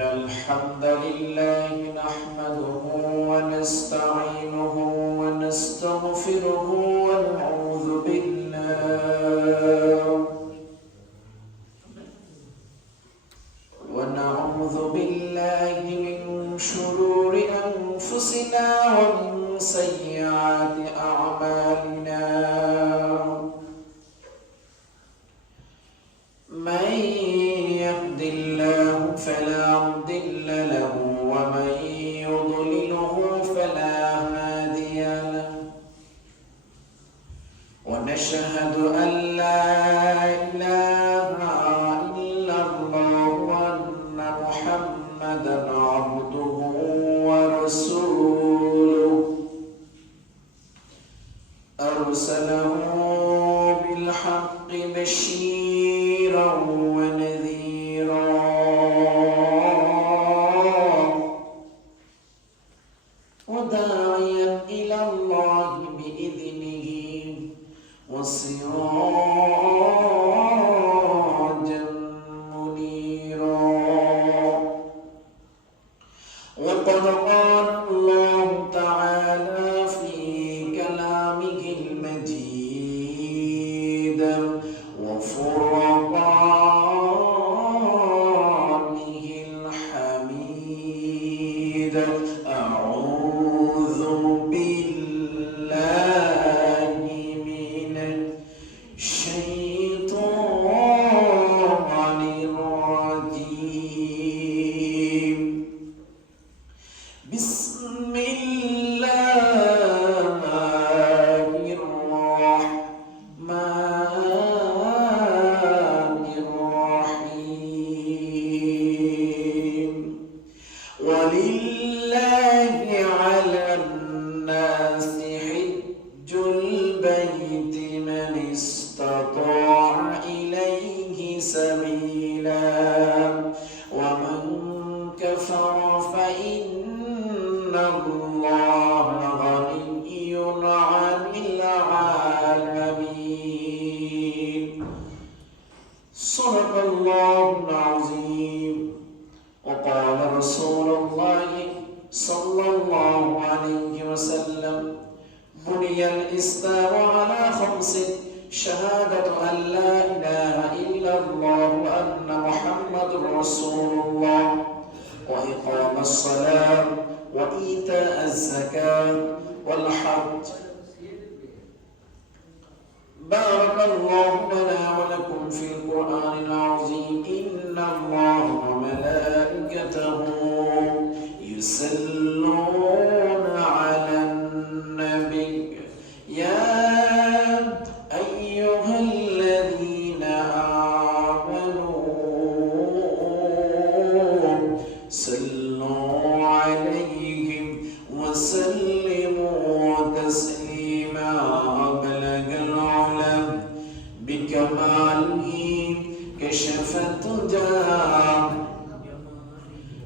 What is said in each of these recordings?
الحمد لله نحمده ونستعينه ونستغفره ونعوذ بالله من شرور أنفسنا ومن سيئات أعمالنا من يهد الله فلا مضل له ومن يضلله فلا هادي له ونشهد أن لا إله إلا الله وأن محمدا عبده ورسوله أرسله بالحق بشيرا ونذيرا وداعيا إلى الله بإذنه وسراجا منيرا وقد قال الله تعالى في كلامه المجيد وفرقانه الحميد أعوذ بالله من الشيطان الرجيم بسم الله الرحمن الرحيم ولله على الناس حج البيت من استطاع إليه سبيلا ومن كفر فإن الله غني عن العالمين صدق الله العظيم وقال رسول الله صلى الله عليه وسلم بني الإسلام على خمس شهادة أن لا إله إلا الله وأن محمد رسول الله وإقام الصلاة وإيتاء الزكاة والحج بارك الله لنا ولكم في القرآن العظيم إن الله وملائكته يصلون على النبي يا أيها الذين آمنوا صلوا عليهم وسلموا تسليما بلغ العلا بكماله كشف الدجى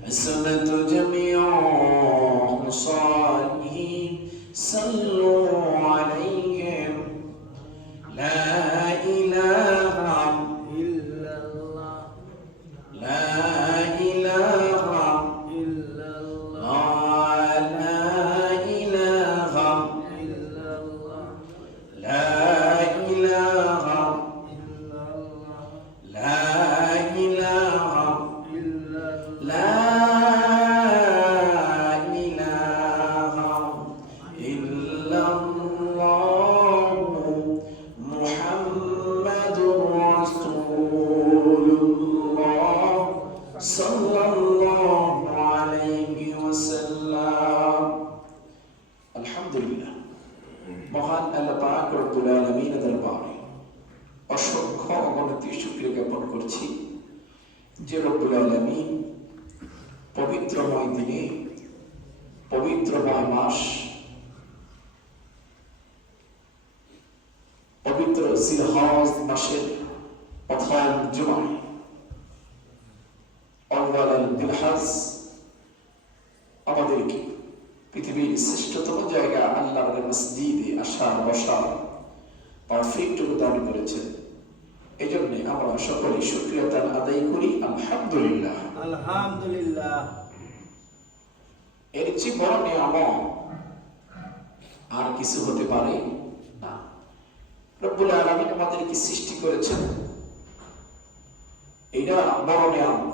حسنت جميع خصاله صلوا عليهم لا إله إلا الله لا إله إلا الله لا إله إلا الله لا إله إلا الله لا إله إلا الله لا إله إلا الله محمد رسول الله صلى الله عليه وسلم الحمد لله মহান আল্লাহ পাক রব্বুল আলামিনের দরবারে অসংখ্য অগণিত শুকরিয়া জ্ঞাপন করছি যে রব্বুল আলামিন পবিত্রময় দিনে পবিত্রময় মাস পবিত্র জিলহজ মাসের প্রথম জুমায় আউয়াল জিলহজ আমাদেরকে পৃথিবীর শ্রেষ্ঠতম জায়গা আল্লাহর মসজিদে আসার বসার পারফেক্ট দান করেছেন। এই জন্য আমরা সকলে শুকরিয়া আদায় করি। আলহামদুলিল্লাহ। আলহামদুলিল্লাহ। এর চেয়ে বড় নিয়ামত আর কিছু হতে পারে না। রব্বুল আলামিন আমাদেরকে সৃষ্টি করেছেন, এটা বড় নিয়ামত।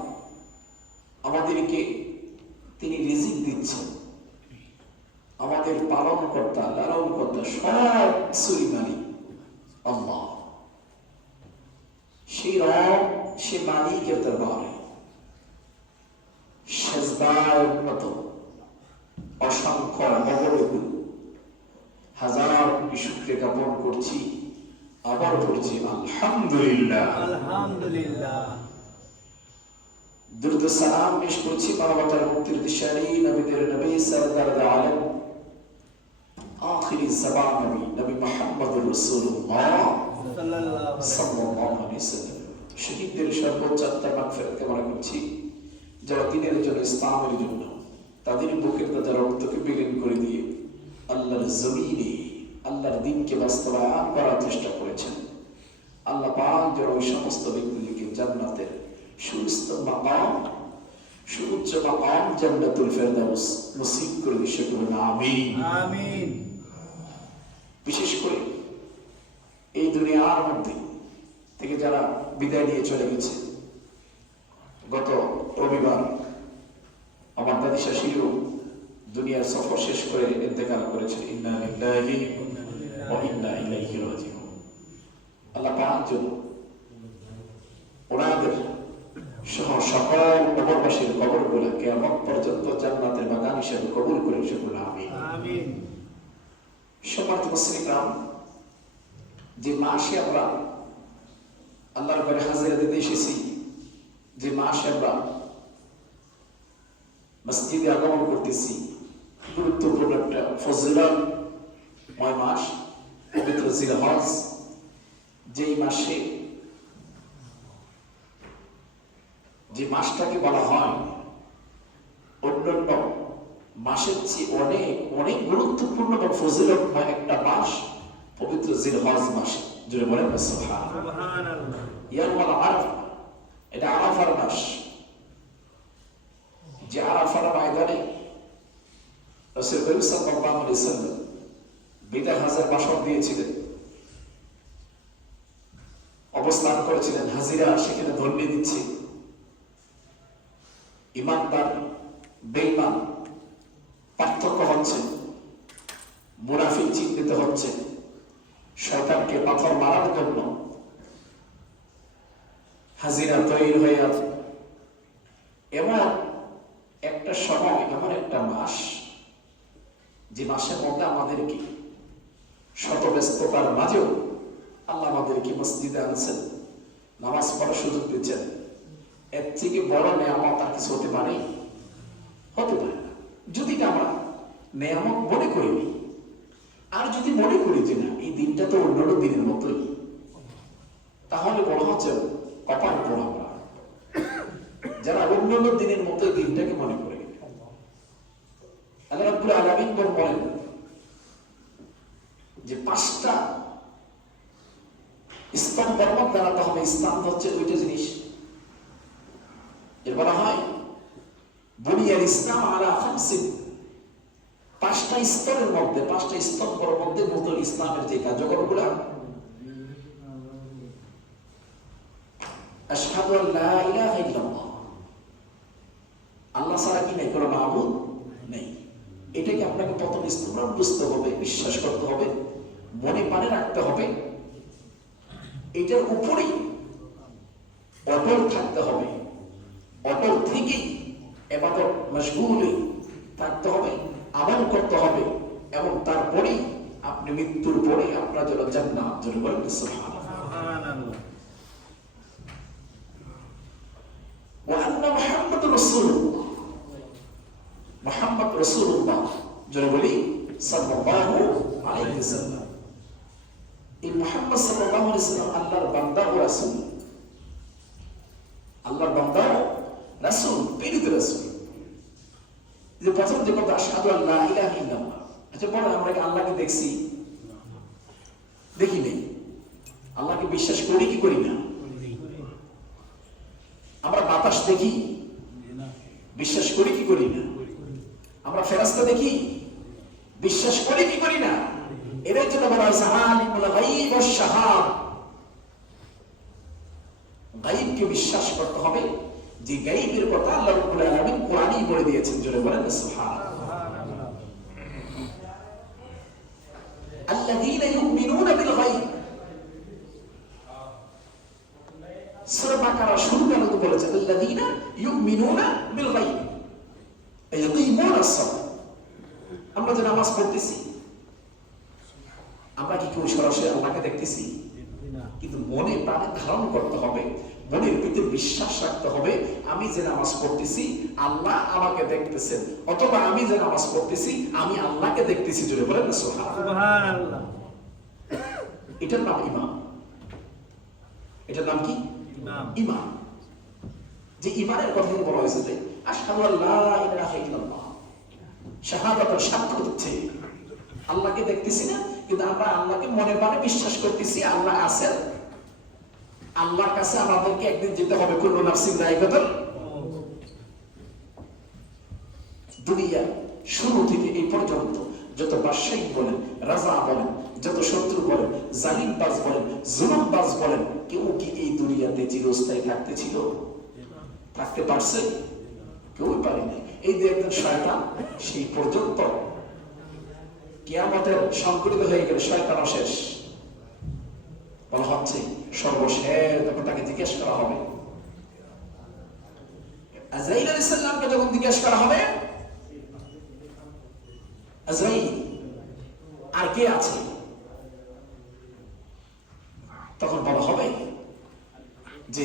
আমাদেরকে তিনি রিজিক দিচ্ছেন, আমাদের পালন কর্তা, লালন কর্তা, সব কিছুরই মালিক আল্লাহ। সেই রব, সে মালিকের দরবারে সেজদায় উন্নত অসংখ্য অবরোধ হাজার কোটি শুকরিয়া জ্ঞাপন করছি, আবার পড়ছি আলহামদুলিল্লাহ। আলহামদুলিল্লাহ। দুরূদ ও সালাম পেশ করছি মানবতার মুক্তির দিশারি নবীদের নবী সরদার আলম আখিরি জবান নবী নবী মুহাম্মদুর রাসূলুল্লাহ সাল্লাল্লাহু আলাইহি ওয়াসাল্লাম। শহীদদের সর্বোচ্চ আত্মার মাগফিরাত কামনা করছি, যারা দ্বীনের জন্য, ইসলামের জন্য তাদের বুকের তাজা রক্তকে বিলীন করে দিয়ে আল্লাহর জমিনে আল্লাহর দ্বীনকে বাস্তবায়ন করার চেষ্টা করেছেন। আল্লাহ পাক যেন ওই সমস্ত ব্যক্তিদেরকে জান্নাতের সুস্থ মাকাম, সুউচ্চ মাকাম জান্নাতুল ফেরদাউস নসিব করে দিশে করুন, আমিন আমিন। বিশেষ করে এই দুনিয়ার মধ্যে থেকে যারা বিদায় নিয়ে চলে গেছে, গত রবিবার আমার দাদি শাশুড়িও দুনিয়ার সফর শেষ করে ইন্তেকাল করেছেন। ইন্না লিল্লাহি ওয়া ইন্না ইলাইহি রাজিউন। আল্লাহ পাক যেন ওনাদের সহ সকল কবরবাসীর কবরগুলো কিয়ামত পর্যন্ত জান্নাতের বাগান হিসেবে কবুল করে সেগুলো আমিন আমিন। সম্মানিত মুসলিম, যে মাসে আমরা আল্লাহর ঘরে হাজিরা দিতে এসেছি, যে মাসে আমরা মসজিদে আগমন করতেছি, গুরুত্বপূর্ণ একটা ফজিলতময় মাস, পবিত্র জিলহজ। যেই মাসে, যে মাসটাকে বলা হয় অন্যান্য মাসের চেয়ে অনেক অনেক গুরুত্বপূর্ণ এবং ফজিলতময় একটা মাস, পবিত্র জিলহজ মাসে। জুড়ে বলেন সুবহানাল্লাহ। ইয়াউমুল আরাফা, এটা আরাফার মাস। যে আরাফার ময়দানে রাসূল করিম সাল্লাল্লাহু আলাইহি ওয়াসাল্লাম বিদায় হজের ভাষণ দিয়েছিলেন, অবস্থান করেছিলেন। হাজিরা সেখানে ধর্মী দিচ্ছে, ইমানদার বেঈমান পার্থক্য হচ্ছে, মুনাফিক চিহ্নিত হচ্ছে। শয়তানকে পাথর মারার জন্য হাজিরা তৈরি হয়ে আছে। এমন একটা সময়, এমন একটা মাস, যে মাসের মধ্যে আমাদেরকে শত ব্যস্ততার মাঝেও আল্লাহ আমাদেরকে মসজিদে আনছেন, নামাজ পড়ার সুযোগ দিচ্ছেন। এর থেকে বড় নেয়ামত আর কিছু হতে পারে? হতে পারে না। যদি আমরা নেয়ামত মনে করিনি, আর যদি মনে করি যে না এই দিনটা তো অন্যান্য দিনের মতোই, তাহলে বলা হচ্ছে কপাল পোড়া আমরা, যারা অন্যান্য দিনের মতো দিনটাকে মনে করে। আল্লাহ রাব্বুল আলামিন বলেন যে 5টা স্তম্ভ বর্ণনা দাঁড়াতে হবে। স্তম্ভ হচ্ছে ওইটা জিনিস, এর বলা হয় বুনিয়াল ইসলাম আলা খামসিন। 5টা স্তরের মধ্যে, 5টা স্তম্ভের মধ্যে নতুন ইসলামের যে কার্যক্রমগুলো, আশহাদু আল্লা ইলাহা ইল্লাল্লাহ, আল্লাহ ছাড়া কি নাই, কোনো মাবুদ নেই। এটাকে আপনাকে প্রথম স্তম্ভ বুঝতে হবে, বিশ্বাস করতে হবে, মনে পানে রাখতে হবে। এটার উপরেই অটল থাকতে হবে, অটল থেকেই ইবাদত মশগুলে থাকতে হবে, আমল করতে হবে, এবং তারপরেই আপনি মৃত্যুর পরে আপনার জন্য জান্নাত। জন্য বলেন সুবহানাল্লাহ। ওয়া আন্না মুহাম্মাদুর রাসূলুল্লাহ, মুহাম্মদ রাসূলুল্লাহ জন্য বলি সাল্লাল্লাহু আলাইহি ওয়াসাল্লাম। এই মুহাম্মদ সাল্লাল্লাহু আলাইহি ওয়াসাল্লাম আল্লাহর বান্দা ও রাসূল, আল্লাহর বান্দা রাসূল, প্রেরিত রাসূল। যে প্রথম যে কথা আশহাদু আল্লা ইলাহা ইল্লাল্লাহ, আচ্ছা বলেন আমরা কি আল্লাহকে দেখছি? দেখি নেই। আল্লাহকে বিশ্বাস করি কি করি না? আমরা বাতাস দেখি, বিশ্বাস করি কি করি না? আমরা ফেরেশতা দেখি, বিশ্বাস করি কি করি না? এর জন্য বলা হয়েছে আলিমুল গায়ব ওয়াশ শাহাদা, গায়বকে বিশ্বাস করতে হবে, যে গায়বের কথা আল্লাহ রাব্বুল আলামিন কোরআনেই বলে দিয়েছেন। জোরে বলেন সুবহানাল্লাহ। আল্লাযীনা ইউমিনুনা বিল গায়ব, সূরা বাকারা শুরু করে বলেছে আল্লাযীনা ইউমিনুনা বিল গায়ব ইয়াকিমুনাস সালাত। আমরা যে নামাজ পড়তেছি, আমরা কি কেউ সরাসরি আল্লাহকে দেখতেছি? কিন্তু মনে প্রাণে ধারণ করতে হবে, মনের ভিতরে বিশ্বাস রাখতে হবে, আমি যে নামাজ পড়তেছি আল্লাহ আমাকে দেখতেছেন, অথবা আমি যে নামাজ পড়তেছি আমি আল্লাহকে দেখতেছি। জোরে বলেন না সুবহানাল্লাহ। এটার নাম ঈমান। এটার নাম কি? ঈমান। যে ঈমানের কথা বলা হয়েছে যে আশহাদু আল্লা ইলাহা ইল্লাল্লাহ, শাহাদাতের সাক্ষ্য দিচ্ছে আল্লাহকে দেখতেছি না, কিন্তু আমরা আল্লাহকে মনে প্রাণে বিশ্বাস করতেছি আল্লাহ আছেন। আল্লাহর কাছে আমাদেরকে একদিন যেতে হবে। কুল্লু নাফসিন যায়িকাতুল মাউত। দুনিয়া শুরু থেকে এই পর্যন্ত যত বাদশাহ বলেন, রাজা বলেন, যত শত্রু বলেন, জালিমবাজ বলেন, জুলুমবাজ বলেন, কেউ কি এই দুনিয়াতে চিরস্থায়ী থাকতে ছিল? থাকতে পারছে? কেউই পারেনি। এই যে একজন শয়তান, সেই পর্যন্ত কিয়ামতের সংকটিত হয়ে গেলে শয়তানও শেষ। বলা হচ্ছে সর্বশেষ যখন তাকে জিজ্ঞেস করা হবে, আজরাইল আলাইহিস সালামকে যখন জিজ্ঞেস করা হবে, আজরাইল আর কে আছে? তখন বলা হবে যে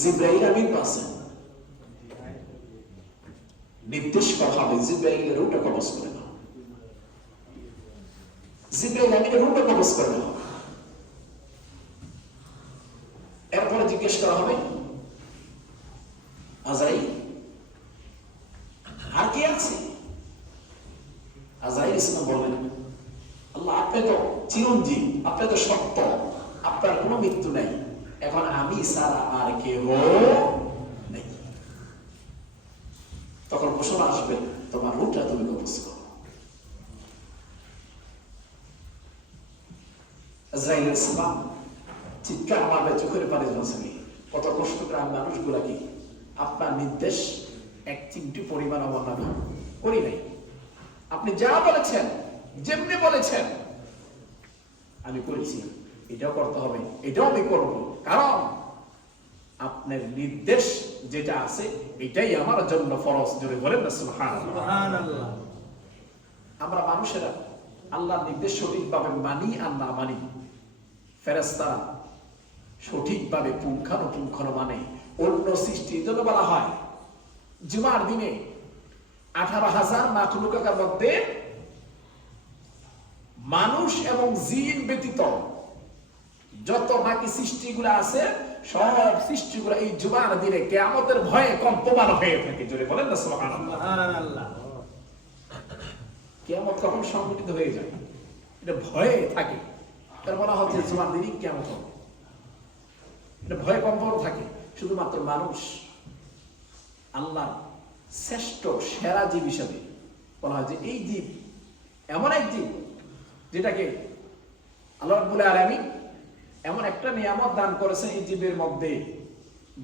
জিবরাইল আমিন আছেন। নির্দেশ করা হবে জিবরাইলের রূপটা কবজ করে নাও, জিবরাইল আমিনের রূপটা কবজ করে নাও। এরপরে জিজ্ঞেস করা হবে আজরাইল আর কে আছে? আজরাইল ইসলাম বললেন, আল্লাহ আপনি তো চিরঞ্জীব, আপনি তো সত্য, আপনার কোনো মৃত্যু নাই, এখন আমি ছাড়া আর কেউ নেই। তখন ঘোষণা আসবে, তোমার রূপটা তুমি কবজ করো। আজরাইল ইসলাম চিৎকার মারবে, চোখের পানি ঝরছে। কত কষ্ট করে আমি মানুষগুলা কি আপনার নির্দেশ এক চিমটি পরিমাণ অবমাননা করি নাই। আপনি যা বলেছেন, যেমনি বলেছেন আমি করেছি, এটাও করতে হবে, এটাও আমি করব, কারণ আপনার নির্দেশ যেটা আছে এটাই আমার জন্য ফরজ। জোরে বলেন না সুবহানাল্লাহ। আমরা মানুষেরা আল্লাহর নির্দেশ সঠিকভাবে মানি আর না মানি, ফেরেশতারা সঠিকভাবে পুঙ্খানুপুঙ্খানু মানে। অন্য সৃষ্টির জন্য বলা হয় জুমার দিনে 18,000 মাখলুকাতের মধ্যে মানুষ এবং জিন ব্যতীত যত বাকি সৃষ্টিগুলো আছে, সব সৃষ্টিগুলো এই জুমার দিনে কিয়ামতের ভয়ে কম্পমান হয়ে থাকে। জোরে বলেন না সুবহানাল্লাহ। কিয়ামত কখন সংঘটিত হয়ে যায় এটা ভয়ে থাকে, তার বলা হচ্ছে জুমার দিনই কিয়ামত হবে। এটা ভয়ে কম্পন থাকে। শুধুমাত্র মানুষ আল্লাহ শ্রেষ্ঠ সেরা জীব হিসাবে বলা হয় যে এই জীব এমন এক জীব যেটাকে আল্লাহ রাব্বুল আলামিন এমন একটা নিয়ামত দান করেছেন এই জীবের মধ্যে,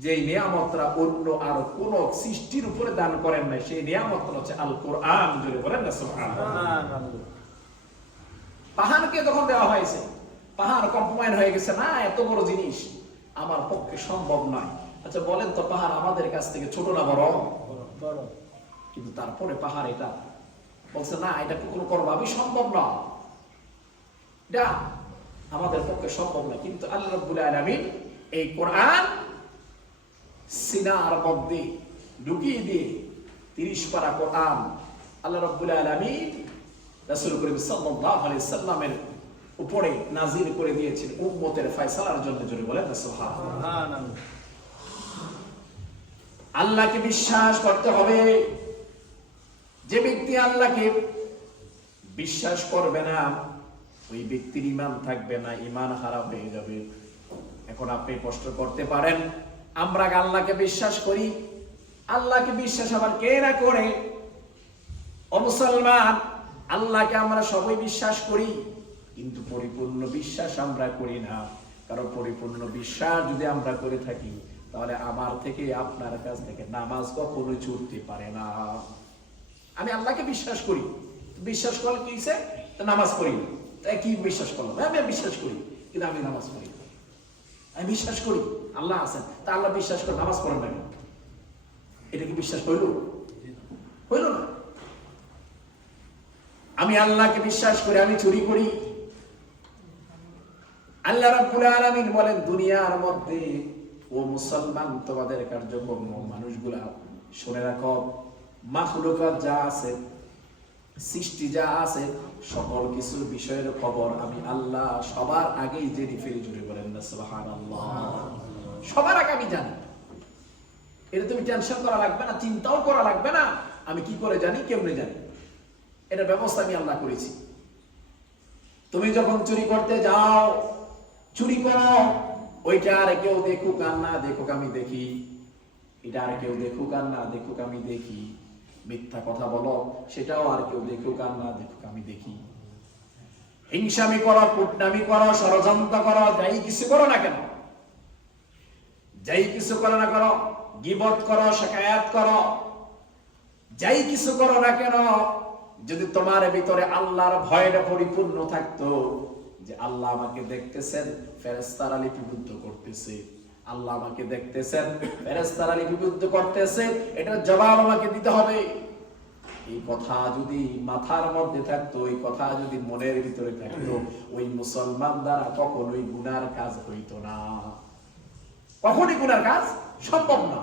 যে নিয়ামতটা অন্য আর কোন সৃষ্টির উপরে দান করেন নাই। সেই নিয়ামতটা হচ্ছে আল কোরআন। জোরে বলেন না সুবহানাল্লাহ। পাহাড়কে যখন দেওয়া হয়েছে, পাহাড় কম্পমান হয়ে গেছে, না এত বড় জিনিস আমার পক্ষে সম্ভব নয়। আচ্ছা বলেন তো, পাহাড় আমাদের কাছ থেকে ছোট না বড়? কিন্তু তারপরে পাহাড় এটা বলছে না, এটা কোনো কোনোভাবেই সম্ভব না, এটা আমাদের পক্ষে সম্ভব না। কিন্তু আল্লাহ রাব্বুল আলামিন এই কোরআন সিনার মধ্যে ঢুকিয়ে দিয়ে 30 পারা কোরআন আল্লাহ রাব্বুল আলামিন রাসূল করিম সাল্লাল্লাহু আলাইহি সাল্লামের উপরে নাযিল করে দিয়েছেন উম্মতের ফয়সালার জন্য। জোরে বলেন না সুবহানাল্লাহ। আল্লাহকে বিশ্বাস করতে হবে। যে ব্যক্তি আল্লাহকে বিশ্বাস করবে না, ওই ব্যক্তির ঈমান থাকবে না, ঈমান খারাপ হয়ে যাবে। এখন আপনি প্রশ্ন করতে পারেন, আমরা আল্লাহকে বিশ্বাস করি, আল্লাহকে বিশ্বাস আবার কে না করে? ও মুসলমান, আল্লাহকে আমরা সবাই বিশ্বাস করি, কিন্তু পরিপূর্ণ বিশ্বাস আমরা করি না। কারণ পরিপূর্ণ বিশ্বাস যদি আমরা করে থাকি, তাহলে আমার থেকে আপনার কাছ থেকে নামাজ কখনোই ছুটতে পারে না। আমি আল্লাহকে বিশ্বাস করি, বিশ্বাস করলে কি হয়েছে? নামাজ পড়ি না। তাই কি বিশ্বাস করলাম? আমি বিশ্বাস করি, কিন্তু আমি নামাজ পড়ি না। আমি বিশ্বাস করি আল্লাহ আছেন, তা আল্লাহ বিশ্বাস করে নামাজ পড়েন না, এটা কি বিশ্বাস হইল? হইল না। আমি আল্লাহকে বিশ্বাস করি, আমি চুরি করি। আল্লাহ রাব্বুল আলামিন বলেন, দুনিয়ার মধ্যে ও মুসলমান তোমাদের কার্যক্রম মানুষগুলা শুনে রাখো, মাখলুকাত যা আছে, সৃষ্টি যা আছে, সকল কিছু বিষয়ের খবর আমি আল্লাহ সবার আগেই জেনে ফেলি। জুড়ে বলেন না সুবহানাল্লাহ। সবার আগে আমি জানি। এটা তুমি টেনশন করা লাগবে না, চিন্তাও করা লাগবে না। আমি কি করে জানি, কেমনে জানি, এটা ব্যবস্থা আমি আল্লাহ করেছি। তুমি যখন চুরি করতে যাও, চুরি করো, ওইটা আর কেউ দেখুক আর না দেখুক আমি দেখি, এটা আর কেউ দেখুক আর না দেখুক আমি দেখি। মিথ্যা কথা বলো, সেটাও আর কেউ দেখুক আর না দেখুক আমি দেখি। হিংসামি করো, কুটনামি করো, ষড়যন্ত্র করো, যাই কিছু করো না কেন, যাই কিছু করো না করো, গীবত করো, শিকায়াত করো, যাই কিছু করো না কেন, যদি তোমার ভিতরে আল্লাহর ভয়টা পরিপূর্ণ থাকতো, যে আল্লাহ আমাকে দেখতেছেন, ফেরেশতারা লিপিবদ্ধ করতেছে, আল্লাহ আমাকে দেখতেছেন, ফেরেশতারা লিপিবদ্ধ করতেছে, এটার জবাব আমাকে দিতে হবে, এই কথা যদি মাথার মধ্যে থাকতো, এই কথা যদি মনের ভিতরে থাকতো, ওই মুসলমান দ্বারা কখনোই গুনার কাজ হইতো না। কখনই গুনার কাজ সম্ভব না।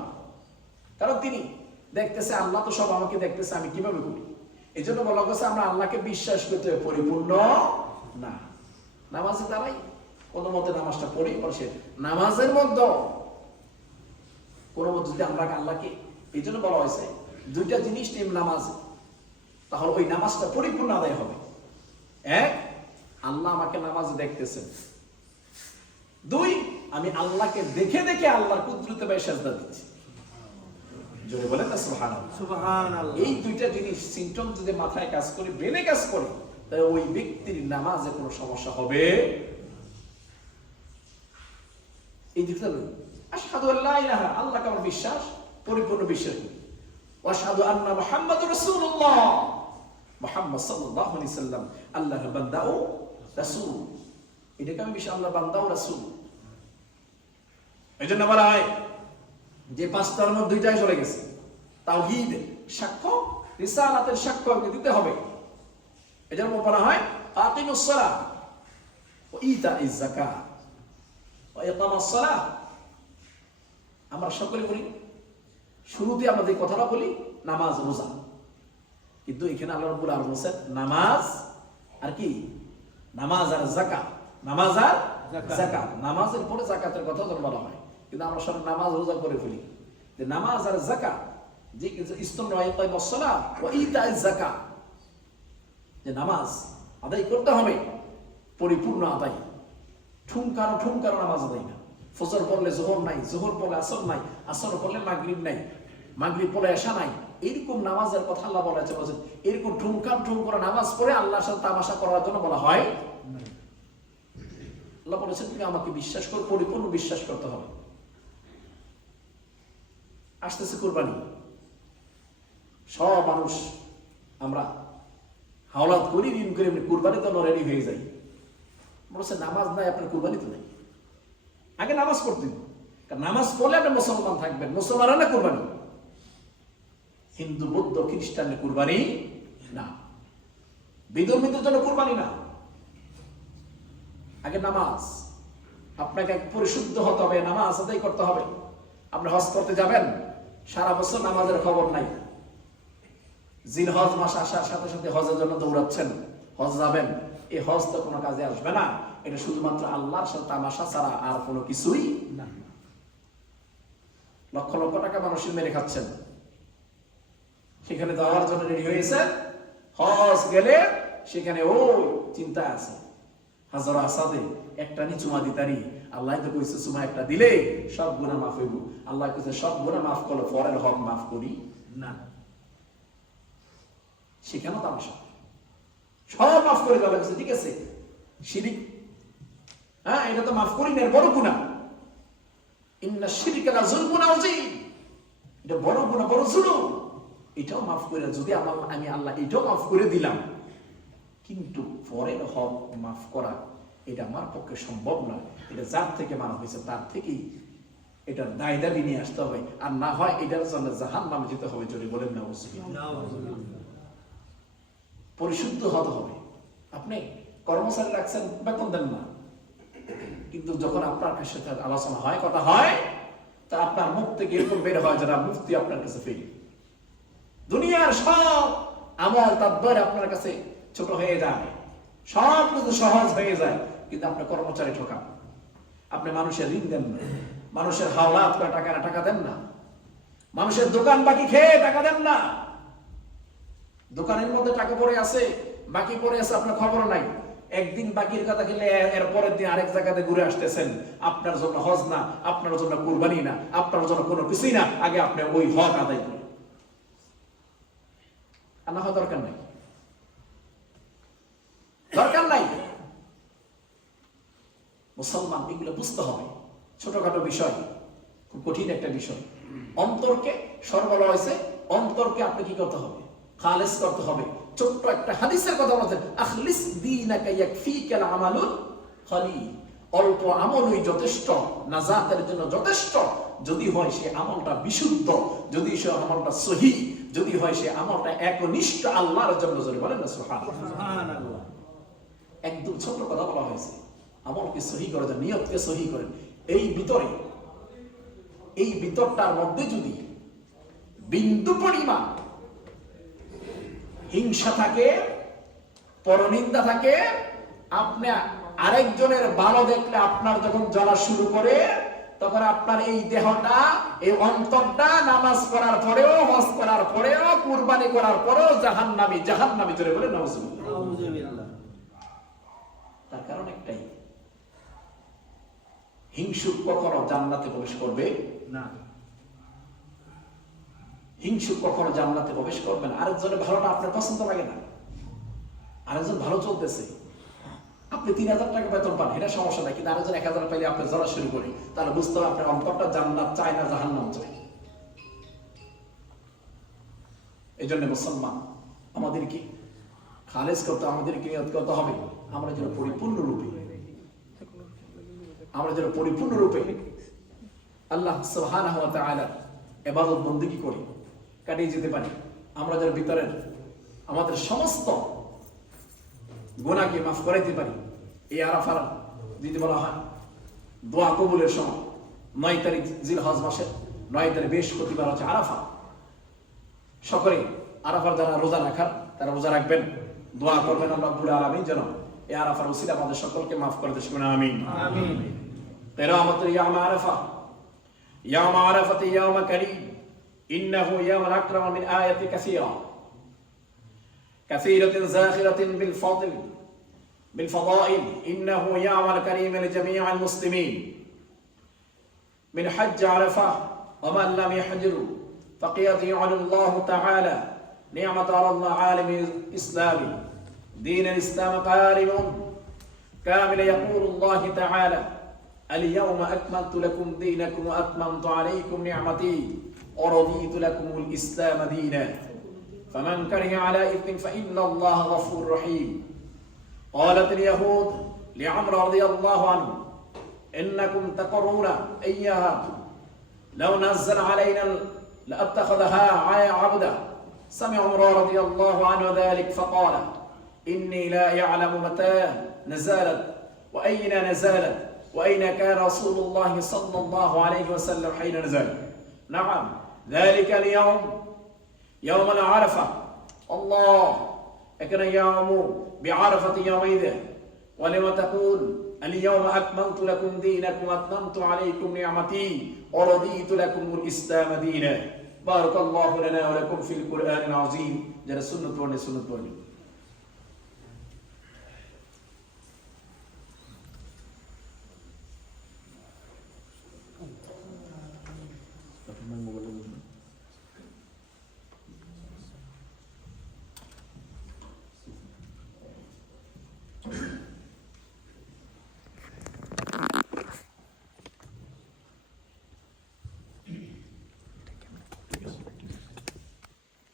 কারণ তিনি দেখতেছে, আল্লাহ তো সব আমাকে দেখতেছে, আমি কিভাবে করি? এই জন্য বলা হচ্ছে আমরা আল্লাহকে বিশ্বাস করতে পরিপূর্ণ না। নামাজে দাঁড়াই, কোন মতে নামাজটা পড়ি, সে নামাজের মধ্যে কোন মতে যদি আমরা আল্লাহকে, এই জন্য বলা হয়েছে দুইটা জিনিস নিয়ে নামাজ, তাহলে ওই নামাজটা পরিপূর্ণ আদায় হবে। এক, আল্লাহ আমাকে নামাজে দেখতেছেন। দুই, আমি আল্লাহকে দেখে দেখে আল্লাহর কুদরতে ভাই সেজদা দিচ্ছি। জোরে বলেন না সুবহানাল্লাহ। সুবহানাল্লাহ। এই দুইটা জিনিস সিম্পটম যদি মাথায় কাজ করে, ব্রেনে কাজ করে, তাহলে ওই ব্যক্তির নামাজে কোনো সমস্যা হবে। এই দুইটা আশহাদু আল্লা ইলাহা, আল্লাহকে আমার বিশ্বাস, পরিপূর্ণ বিশ্বাস করি। ওয়া আশহাদু আন্না মুহাম্মাদুর রাসূলুল্লাহ, মুহাম্মদ সাল্লাল্লাহু আলাইহি সাল্লাম আল্লাহর বান্দা ও রাসূল। এটাকে আমি বিশ্বাস, আল্লাহর বান্দা ও রাসূল। এইজন্য বলা হয় যে পাঁচটার মধ্যে দুইটাই চলে গেছে। তাওহীদের সাক্ষ্য, রিসালাতের সাক্ষ্য দিতে হবে। এজন্য বলা হয় আকিমুস সালাহ ওয়া ইতাইজ যাকাত ওয়া ইকামাস সালাহ। আমরা সকলে বলি, শুরুতে আমাদের কথাটা বলি নামাজ রোজা, কিন্তু এখানে আল্লাহ রাব্বুল আলামিন বলেছেন নামাজ আর কি, নামাজ আর যাকাত, নামাজ আর যাকাত। নামাজের পরে যাকাতের কথা বলা হয়, কিন্তু আমরা সব নামাজ রোজা করে ফেলি। যে নামাজ আর যাকাত, যে ইসলাম ইকামাস সালাহ ওয়া ইতাইজ যাকাত, যে নামাজ আদায় করতে হবে পরিপূর্ণ আদায়। ঠুমকানো নামাজ আদায় না। ফজর পড়লে যোহর নাই, যোহর পড়লে আসর নাই, আসর পড়লে মাগরিব নাই, মাগরিব পড়লে এশা নাই। এরকম নামাজের কথা আল্লাহ বলেছে। এরকম ঠুম করে নামাজ পড়ে আল্লাহর সাথে তামাশা করার জন্য বলা হয়। আল্লাহ বলেছেন তুমি আমাকে বিশ্বাস করো, পরিপূর্ণ বিশ্বাস করতে হবে। আসতেছে কুরবানি, সব মানুষ আমরা হাওলাত করি, ঋণ করি, কুরবানি তো রেডি হয়ে যাই। বলছে নামাজ নাই, আপনার কুরবানি তো নাই। আগে নামাজ পড়তেন, কারণ নামাজ পড়লে আপনি মুসলমান থাকবেন। মুসলমান না কুরবানি, হিন্দু বৌদ্ধ খ্রিস্টানের কুরবানি না, বিধর্মীদের জন্য কুরবানি না। আগে নামাজ, আপনাকে পরিশুদ্ধ হতে হবে, নামাজ আদায় করতে হবে। আপনি হজ করতে যাবেন, সারা বছর নামাজের খবর নাই, জিলহজ মাস আসার সাথে সাথে হজের জন্য দৌড়াচ্ছেন, হজ যাবেন, এই হজ তো কোনো কাজে আসবে না। এটা শুধুমাত্র আল্লাহর সাথে তামাশা ছাড়া আর কোনো কিছুই না। লক্ষ লক্ষ টাকা মানুষের মেরে খাচ্ছেন, সেখানে যাওয়ার জন্য রেডি হয়েছে। হজ গেলে সেখানে ওই চিন্তা আছে, হাজার আসাদে একটা নি চুমা দিতারি, আল্লাহ তো কইছে চুমা একটা দিলে সব গুনাহ মাফ হইব। আল্লাহ কইছে সব গুনাহ মাফ করলে পরের হক মাফ করি না। সেখানেও তামাশা, সব মাফ করে দেওয়া লাগছে, ঠিক আছে শিরিক, হ্যাঁ এটা তো মাফ করি না, বড় গুনাহ। ইন্না শিরকা লাযুলমুন আযীম, এটা বড় গুনাহ, বড় জুলুম। এটাও মাফ করে, যদি আমি আল্লাহ এটাও মাফ করে দিলাম, কিন্তু পরের হক মাফ করা এটা আমার পক্ষে সম্ভব নয়। এটা যার থেকে মানা হয়েছে তার থেকেই এটার দায় দাবি নিয়ে আসতে হবে, আর না হয় এটার জন্য জাহান্নামে যেতে হবে। যদি বলেন না, পরিশুদ্ধ হতে হবে। আপনি কর্মচারী রাখছেন, বেতন দেন না, কিন্তু যখন আপনার সাথে আলোচনা হয়, কথা হয়, তা আপনার মুখ থেকে এরকম বের হয় যারা মুফতি আপনার কাছে ফেরি। দুনিয়ার সব আমল তাদ্দর আপনার কাছে ছোট হয়ে যায়, সব কিছু সহজ হয়ে যায়, কিন্তু আপনি কর্মচারী ঠকান। আপনি মানুষের ঋণ দেন না, মানুষের হাওলাত করে টাকা দেন না, মানুষের দোকান বাকি খেয়ে টাকা দেন না। দোকানের মধ্যে টাকা পড়ে আছে, বাকি পড়ে আছে, আপনার খবর নাই। একদিন বাকির কথা খেলে এর পরের দিন আরেক জায়গাতে ঘুরে আসতেছেন। আপনার জন্য হজ না, আপনার জন্য কুরবানি না, আপনার জন্য কোনো কিছুই না। আগে আপনি ওই হক আদায় করেন, আর না হয় দরকার নাই, দরকার নাই। মুসলমান এগুলো বুঝতে হবে। ছোটখাটো বিষয়, খুব কঠিন একটা বিষয়। অন্তরকে সরবরাহ হয়েছে, অন্তরকে আপনি কি করতে হবে? খালেস করতে হবে। ছোট্ট একটা হাদিসের কথা বলছেন, আখলিস দীনাকা ইয়াকফিকাল আমালুল কলিল। অল্প আমলই যথেষ্ট, নাজাতের জন্য যথেষ্ট, যদি হয় সে আমলটা বিশুদ্ধ, যদি সে আমলটা সহিহ, যদি হয় সে আমলটা একনিষ্ঠ আল্লাহর জন্য। যদি বলেন না সুবহানাল্লাহ। একদম ছোট কথা বলা হয়েছে, আমলকে সহিহ করা যায়, নিয়তকে সহিহ করেন। এই ভিতরটার মধ্যে যদি বিন্দু পরিমাণ হিংসা থাকে, পরনিন্দা থাকে, আপনি আরেকজনের ভালো দেখলে আপনার যখন জ্বলা শুরু করে, তখন আপনার এই দেহটা, এই অন্তরটা নামাজ পড়ার পরেও, হজ করার পরেও, কুরবানি করার পরেও জাহান্নামী চলে বলে নাউজুবিল্লাহ। তার কারণ একটাই, হিংসুক কখনো জান্নাতে প্রবেশ করবে না। হিংসুক কখনো জান্নাতে প্রবেশ করবে না। আরেকজনের ভালোটা আপনার পছন্দ লাগে না, আরেকজন ভালো চলতেছে, আপনি 3000 টাকা বেতন পান, এটা সমস্যা নাই, কিন্তু আরেকজন 1000 পাইলে আপনি জ্বলা শুরু করি, তাহলে বুঝতে হবে আপনার অন্তরটা জান্নাত চায় না, জাহান্নাম চায়। এই জন্য মুসলমান আমাদেরকে খালেস করতে, আমাদেরকে নিয়ত করতে হবে, আমরা যেন পরিপূর্ণরূপে আল্লাহ সুবহানাহু ওয়া তাআলা ইবাদত বন্দেগী করি, কাটিয়ে যেতে পারি। আমরা যার ভিতরের আমাদের সমস্ত গুনাহকে মাফ করাইতে পারি। এই আরাফার যদি বলা হয় দোয়া কবুলের সময়, 9 তারিখ জিলহজ মাসের 9 তারিখ বৃহস্পতিবার হচ্ছে আরাফা। সকলে আরাফার যারা রোজা রাখার তারা রোজা রাখবেন, দোয়া করবেন আল্লাহ রাব্বুল আলামিন যেন এই আরাফার ওসিলা আমাদের সকলকে মাফ করে দেন। আমিন আমিন। কিরামাতুল ইয়াউম আরাফা, ইয়াউম আরাফাতি ইয়াউম কারীম, ইন্নাহু ইয়াউমুন আকরাম মিন আয়াতি কাসীরাতিন যাখিরাতিন বিল ফাদাইল, ইন্নাহু ইয়াউমুল কারীম লিজামিআল মুসলিমিন মিন হজ্জ আরাফা ওয়া মান লাম ইয়াহজুরু ফাকিয়াত আল্লাহু তাআলা নি'মাত আলাল আলামিল ইসলামি دين الإسلام قائم كامل. يقول الله تعالى اليوم أكملت لكم دينكم وأتممت عليكم نعمتي ورضيت لكم الإسلام دينا فمن كره على إثم فإن الله غفور رحيم. قالت اليهود لعمر رضي الله عنه إنكم تقرون إياها لو نزل علينا لأتخذها عبدا. سمع عمر رضي الله عنه ذلك فقال إني لا يعلم متى نزلت وأين نزلت وأين كان رسول الله صلى الله عليه وسلم حين نزل. نعم ذلك اليوم يوم العرفة. الله كان يوم بعرفة يومئذ. ولما تقول اليوم أكملت لكم دينكم وأتممت عليكم نعمتي ورضيت لكم الإسلام دينا. بارك الله لنا ولكم في القرآن العظيم. جل سنة ونسنة